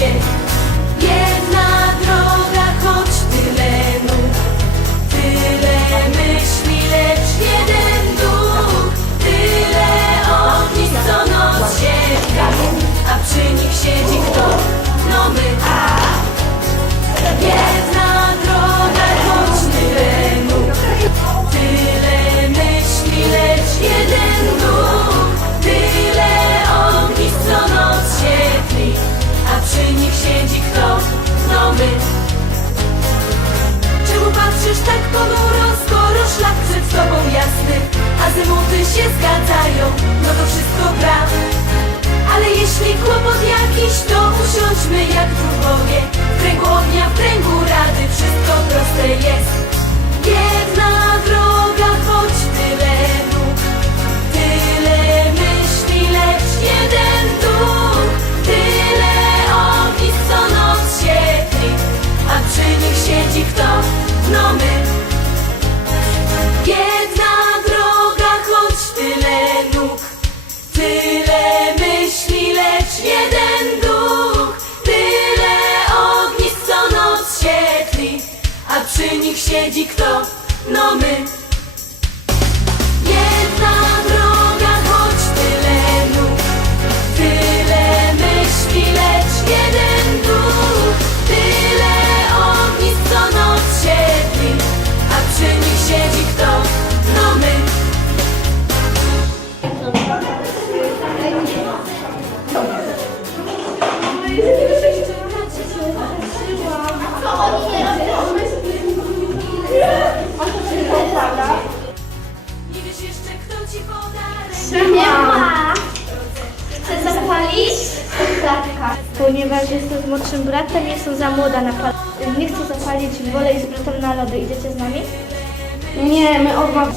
shit. Elvis. a przy nich siedzi kto? No my. ponieważ jestem z młodszym bratem, jestem za młoda na pal... Nie chcę zapalić, wolę i z bratem na lody. Idziecie z nami? Nie, my obok.